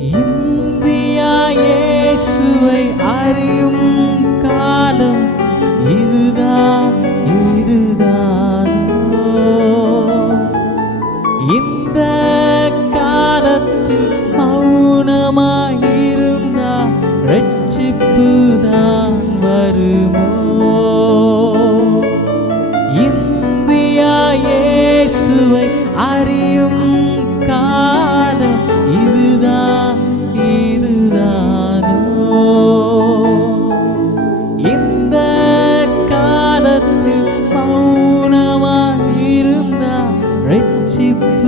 India இயேசுவை அறியும் காலம் இதுதான், இதுதானோ? இந்த காலத்தில் மௌனமாயிருந்தால் ரட்சிப்புதான் வருமோ? இந்தியா இயேசுவை அறியும் காலம் இதுதான், இதுதானோ? இந்த காலத்தில் மௌனமாயிருந்தால் ரட்சிப்புதான்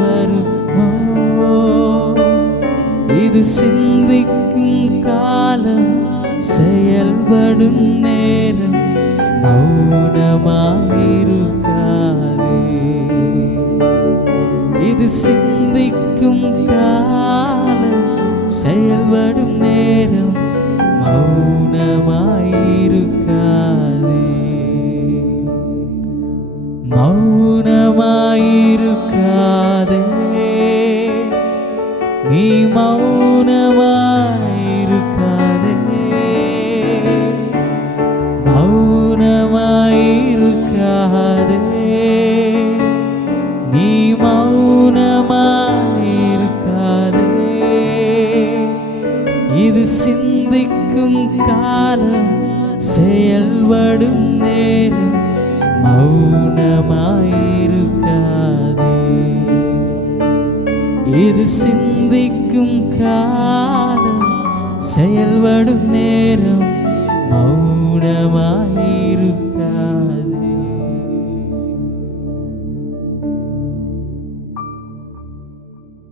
வருமோ? இது சிந்திக்கும் காலம், செயல்படும் நேரம், மௌனமாயிருக்காதே. இது சிந்திக்கும் காலம், செயல்படும் நேரம், மௌனமாயிருக்காதே. மௌனமாயிருக்காதே, நீ மௌனமாயிருக்காதே. மௌனமாயிருக்காதே, நீ மௌனமாயிருக்காதே. இது சிந்திக்கும் காலம், செயல்படும் நேரம், மௌனமாயிருக்காதே. இது சிந்திக்கும் காலம், செயல்படும் நேரம், மௌனமாயிருக்காதே.